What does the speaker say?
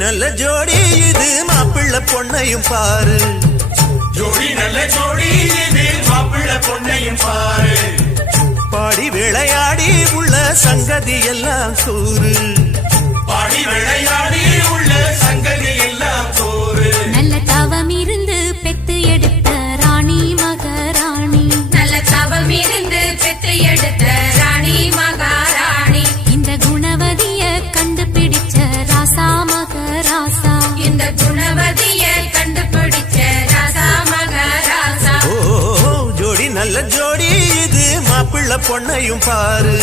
நல்ல ஜோடி இது மாப்பிள்ளை பொண்ணையும் பாரு ஜோடி நல்ல ஜோடி இது மாப்பிள்ளை பொண்ணையும் பாரு பாடி விளையாடி உள்ள சங்கதி எல்லாம் கூறு பாடி விளையாடி உள்ள சங்கதி எல்லாம் கூறு நல்ல தவம் இருந்து பெத்து எடுத்த ராணி மகாராணி நல்ல தவம் இருந்து பெத்து எடுத்த ராணி மகாராணி இந்த குணவதிய கண்டுபிடிச்ச ராசா மகராசா இந்த குணவதிய கண்டுபிடிச்ச ராசா மகாராசா ஓ ஜோடி நல்ல ஜோடி இது மாப்பிள்ளை பொண்ணையும் பாரு